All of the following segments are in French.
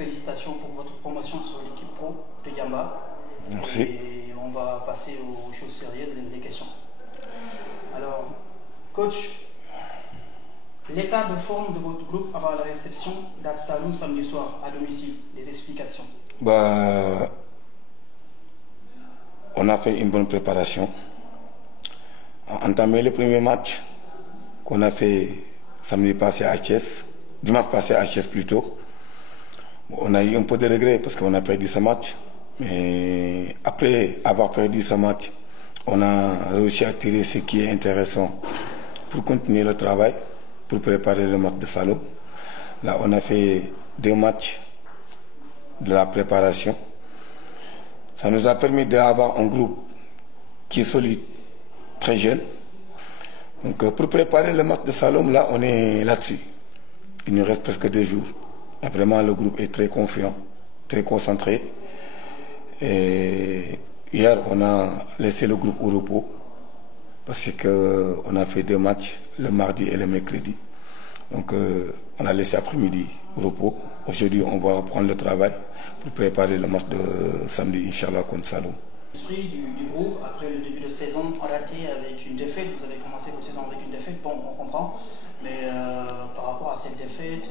félicitations pour votre promotion sur l'équipe pro de Yamba. Merci. Et on va passer aux choses sérieuses, les questions. Alors, coach, l'état de forme de votre groupe avant la réception d'Assalou samedi soir à domicile, les explications. On a fait une bonne préparation. On a entamé le premier match qu'on a fait samedi passé à Thiès, dimanche passé à Thiès plutôt. On a eu un peu de regrets parce qu'on a perdu ce match. Mais après avoir perdu ce match, on a réussi à tirer ce qui est intéressant pour continuer le travail, pour préparer le match de Saloum. Là, on a fait 2 matchs de la préparation. Ça nous a permis d'avoir un groupe qui est solide, très jeune. Donc pour préparer le match de Saloum, là, on est là-dessus. Il nous reste presque 2 jours. Et vraiment, le groupe est très confiant, très concentré. Et hier, on a laissé le groupe au repos parce qu'on a fait 2 matchs, le mardi et le mercredi. Donc on a laissé après-midi au repos. Aujourd'hui, on va reprendre le travail pour préparer le match de samedi, Inch'Allah, contre Saloum. L'esprit du groupe, après le début de saison raté avec une défaite, vous avez commencé votre saison avec une défaite, bon, on comprend, mais par rapport à cette défaite,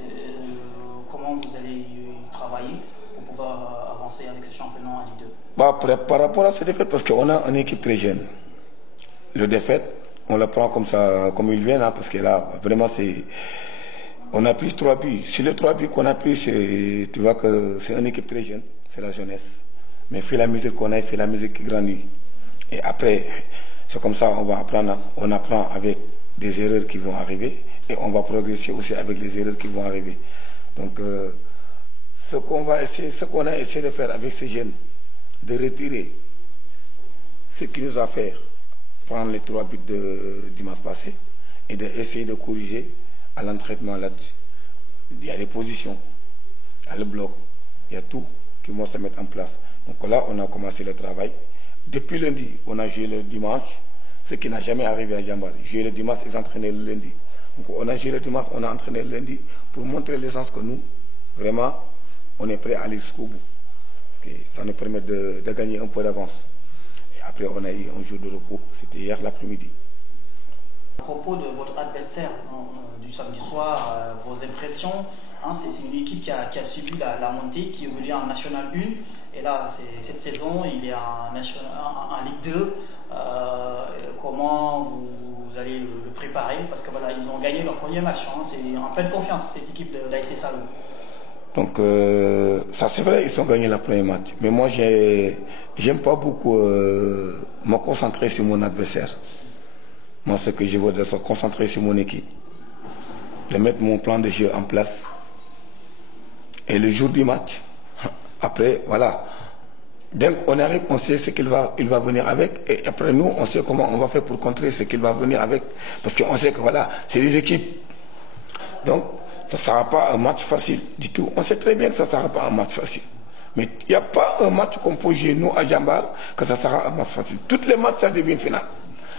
comment vous allez y travailler pour pouvoir avancer avec ce championnat en Ligue 2? Par rapport à cette défaite, parce qu'on a une équipe très jeune. Le défaite, on le prend comme ça, comme il vient, hein, parce que là, vraiment, on a pris 3 buts. Sur les 3 buts qu'on a pris, tu vois que c'est une équipe très jeune, c'est la jeunesse. Mais fait la musique qu'on a, fait la musique qui grandit. Et après, c'est comme ça, on va apprendre. On apprend avec des erreurs qui vont arriver et on va progresser aussi avec les erreurs qui vont arriver. Donc, ce qu'on a essayé de faire avec ces jeunes, de retirer ce qui nous a fait prendre les 3 buts de dimanche passé et d'essayer de corriger à l'entraînement là-dessus. Il y a les positions, il y a le bloc, il y a tout qui va se mettre en place. Donc là, on a commencé le travail. Depuis lundi, on a joué le dimanche, ce qui n'a jamais arrivé à Jambar. Jouer le dimanche et s'entraîner le lundi. Donc on a joué le dimanche, on a entraîné le lundi pour montrer l'essence que nous, vraiment, on est prêt à aller jusqu'au bout. Parce que ça nous permet de gagner un peu d'avance. Et après, on a eu un jour de repos, c'était hier l'après-midi. À propos de votre adversaire du samedi soir, vos impressions, hein, c'est une équipe qui a subi la montée, qui évolue en National 1. Et là, cette saison, il est en Ligue 2. Comment vous allez le préparer? Parce que voilà, ils ont gagné leur premier match. Hein, c'est en pleine confiance, cette équipe de l'ASC Saloum. Donc, ça c'est vrai, ils ont gagné leur premier match. Mais moi, j'aime pas beaucoup me concentrer sur mon adversaire. Moi, ce que je veux, c'est se concentrer sur mon équipe. De mettre mon plan de jeu en place. Et le jour du match, après, voilà. Dès qu'on arrive, on sait ce qu'il va venir avec. Et après, nous, on sait comment on va faire pour contrer ce qu'il va venir avec. Parce qu'on sait que voilà, c'est des équipes. Donc, ça ne sera pas un match facile du tout. On sait très bien que ça ne sera pas un match facile. Mais il n'y a pas un match qu'on peut jouer, nous, à Jambar, que ça sera un match facile. Tous les matchs, ça devient final.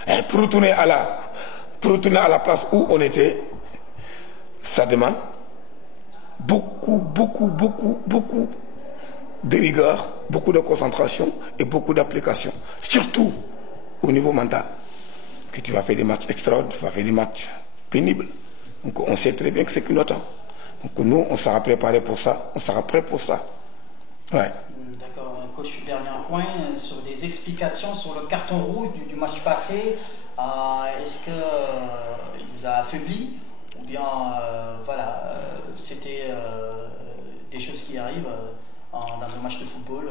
Et pour retourner à la place où on était, ça demande beaucoup de rigueur, beaucoup de concentration et beaucoup d'application. Surtout au niveau mental. Parce que tu vas faire des matchs extraordinaires, tu vas faire des matchs pénibles. Donc on sait très bien que c'est qu'une autre. Donc nous, on sera préparé pour ça, on sera prêt pour ça. Ouais. D'accord, coach, dernier point, sur des explications sur le carton rouge du match passé. Est-ce qu'il vous a affaibli ou bien voilà, c'était des choses qui arrivent dans un match de football,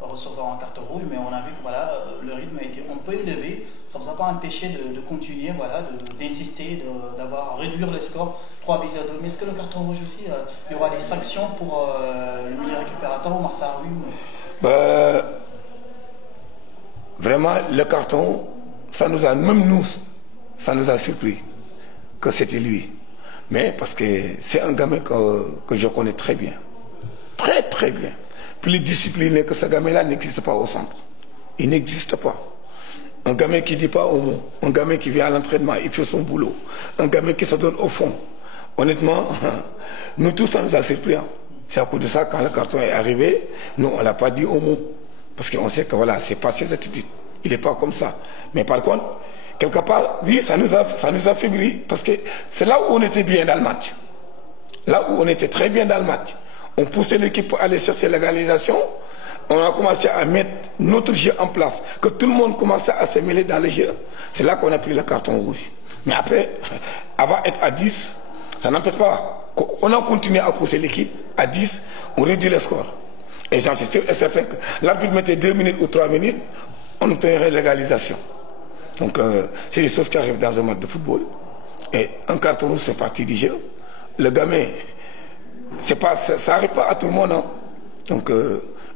recevoir un carton rouge, mais on a vu que voilà, le rythme a été un peu élevé. Ça ne vous a pas empêché de continuer, voilà, d'insister, d'avoir réduire le score 3 buts à 2. Mais est-ce que le carton rouge aussi, il y aura des sanctions pour le milieu récupérateur ou Marsaroui? Vraiment, le carton, ça nous a, même nous, ça nous a surpris que c'était lui. Mais parce que c'est un gamin que je connais très bien. Très bien. Plus discipliné que ce gamin-là n'existe pas au centre. Il n'existe pas. Un gamin qui ne dit pas au mot. Un gamin qui vient à l'entraînement, il fait son boulot. Un gamin qui se donne au fond. Honnêtement, nous tous, ça nous a surpris. Hein. C'est à cause de ça, quand le carton est arrivé, nous, on ne l'a pas dit au mot. Parce qu'on sait que voilà, c'est pas ses attitudes. Il n'est pas comme ça. Mais par contre, quelque part, oui, ça nous a faibli. Parce que c'est là où on était bien dans le match. Là où on était très bien dans le match. On poussait l'équipe pour aller chercher l'égalisation. On a commencé à mettre notre jeu en place. Que tout le monde commençait à se mêler dans le jeu. C'est là qu'on a pris le carton rouge. Mais après, avant d'être à 10, ça n'empêche pas. On a continué à pousser l'équipe à 10, on réduit le score. Et j'en suis sûr et certain que l'arbitre mettait 2 minutes ou 3 minutes, on obtiendrait l'égalisation. Donc, c'est des choses qui arrivent dans un match de football. Et un carton rouge, c'est partie du jeu. Le gamin, ça n'arrive pas à tout le monde. Hein. Donc,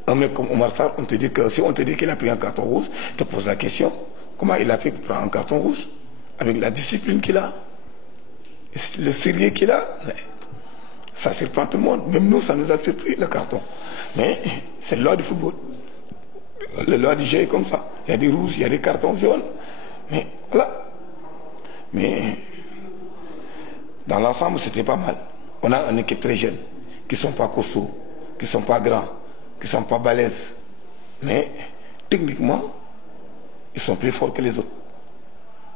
un mec comme Omar Sarr, on te dit que si on te dit qu'il a pris un carton rouge, tu te poses la question, comment il a fait pour prendre un carton rouge? Avec la discipline qu'il a, le sérieux qu'il a, ça surprend tout le monde. Même nous, ça nous a surpris, le carton. Mais c'est le loi du football. Le loi du jeu est comme ça. Il y a des rouges, il y a des cartons jaunes. Mais voilà. Mais dans l'ensemble, c'était pas mal. On a une équipe très jeune, qui ne sont pas costauds, qui ne sont pas grands, qui ne sont pas balèzes. Mais techniquement, ils sont plus forts que les autres.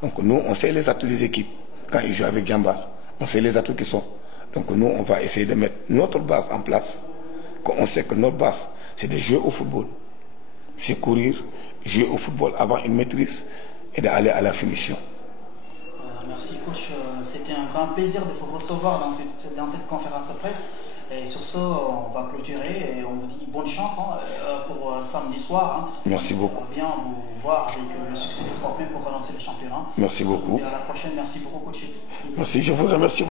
Donc nous, on sait les atouts des équipes. Quand ils jouent avec Djambar, on sait les atouts qu'ils sont. Donc nous, on va essayer de mettre notre base en place. Quand on sait que notre base, c'est de jouer au football. C'est courir, jouer au football, avoir une maîtrise et d'aller à la finition. Merci coach, c'était un grand plaisir de vous recevoir dans cette conférence de presse. Et sur ce, on va clôturer et on vous dit bonne chance pour samedi soir. Merci beaucoup. On va bien vous voir avec le succès du 3 points pour relancer le championnat. Merci beaucoup. Et à la prochaine, merci beaucoup coach. Merci, je vous remercie.